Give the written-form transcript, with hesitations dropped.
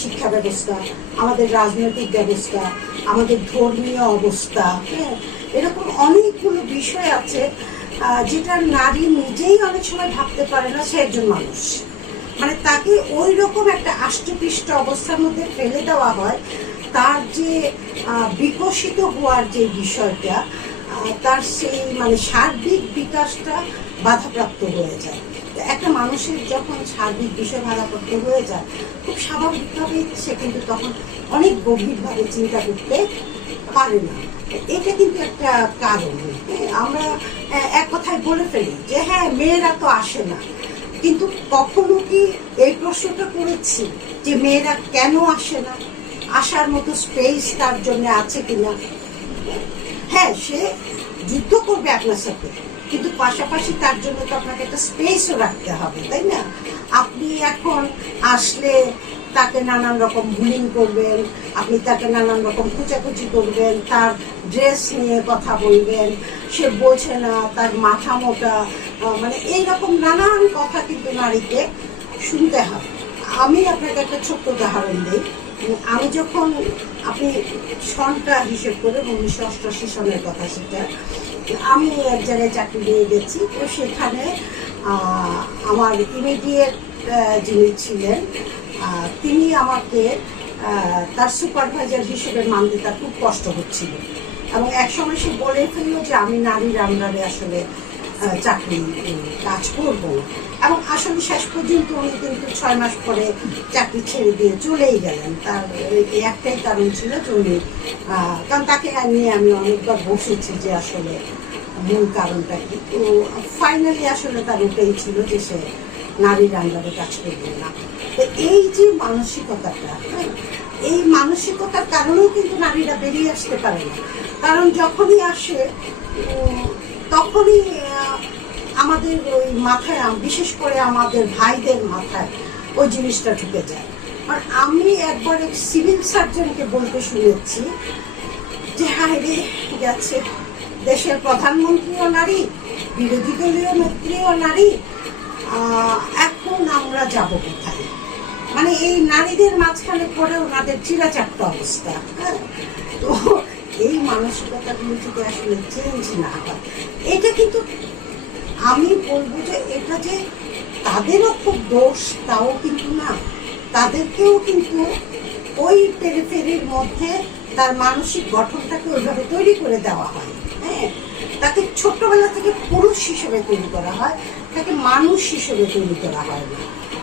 শিক্ষা ব্যবস্থা, আমাদের রাজনৈতিক ব্যবস্থা, আমাদের ধর্মীয় অবস্থা, হ্যাঁ, এরকম অনেকগুলো বিষয় আছে যেটা নারী নিজেই অনেক সময় ভাবতে পারে না। সে একজন মানুষ, মানে তাকে ওই রকম একটা আষ্টপৃষ্ট অবস্থার মধ্যে ফেলে দেওয়া হয়। তার যে বিকশিত হওয়ার যে বিষয়টা, তার সেই মানে সার্বিক বিকাশটা বাধাপ্রাপ্ত হয়ে যায়। একটা মানুষের যখন সার্বিক বিষয় বাধাপ্রাপ্ত হয়ে যায়, খুব স্বাভাবিকভাবেই সে কিন্তু তখন অনেক গভীরভাবে চিন্তা করতে পারে না। এটা কিন্তু একটা কারণ। আমরা এক কথায় বলে ফেলি যে হ্যাঁ, মেয়েরা তো আসে না, কিন্তু কখনো কি এই প্রশ্নটা করেছি যে মেয়েরা কেন আসে না? আসার মতো স্পেস তার জন্য আছে কিনা? হ্যাঁ, সে যুদ্ধ করবে আপনার সাথে, কিন্তু পাশাপাশি তার জন্য তো আপনাকে একটা স্পেসও রাখতে হবে, তাই না? আপনি এখন আসলে তাকে নানান রকম বুলিং করবেন, আপনি তাকে নানান রকম কুচাকুচি করবেন, তার ড্রেস নিয়ে কথা বলবেন, সে বোঝে না, তার মাথা মোটা, মানে এইরকম নানান কথা কিন্তু নারীকে শুনতে হয়। আমি আপনাকে একটা ছোট্ট উদাহরণ দিই। আমি যখন, আপনি সনটা হিসেব করে 1988 সনের কথা, সেটা আমি এক জায়গায় চাকরি নিয়ে গেছি। তো সেখানে আমার ইমিডিয়েট যিনি ছিলেন, তিনি আমাকে তার সুপারভাইজার হিসেবে মানতে তার খুব কষ্ট হচ্ছিল, এবং একসময় সে বলে ফেললো যে আমি নারীর আন্ডারে আসলে চাকরি কাজ করব। এবং আসলে শেষ পর্যন্ত উনি কিন্তু 6 মাস পরে চাকরি ছেড়ে দিয়ে চলেই গেলেন। তার একটাই কারণ ছিল যে উনি, কারণ তাকে নিয়ে আমি অনেকবার বসেছি যে আসলে মূল কারণটা কি। তো ফাইনালি আসলে তার ওটাই ছিল যে সে নারীর আন্ডারে কাজ করবে না। তো এই যে মানসিকতাটা, এই মানসিকতার কারণেও কিন্তু নারীরা বেরিয়ে আসতে পারে না। কারণ যখনই আসে তখনই আমাদের ওই মাথায়, বিশেষ করে আমাদের ভাইদের মাথায় ওই জিনিসটা ঢুকে যায়। আর আমি একবার এক সিভিল সার্জনকে বলতে শুনেছি যে হায় রে, গেছে দেশের প্রধানমন্ত্রীও নারী, বিরোধী দলীয় নেত্রীও নারী, এখন আমরা যাব কোথায়? মানে এই নারীদের মাঝখানে পড়ে ওনাদের চিরাচাপ্ত অবস্থা। তো এই মানসিকতাগুলো যদি আসলে চেঞ্জ না হয়, এটা কিন্তু আমি বলবো যে এটা যে তাদেরও খুব দোষ তাও কিন্তু না। তাদেরকেও কিন্তু ওই পেরিফেরির মধ্যে তার মানসিক গঠনটাকে ওইভাবে তৈরি করে দেওয়া হয়। হ্যাঁ, তাকে ছোট্টবেলা থেকে পুরুষ হিসেবে তৈরি করা হয়, তাকে মানুষ হিসেবে তৈরি করা হয় না।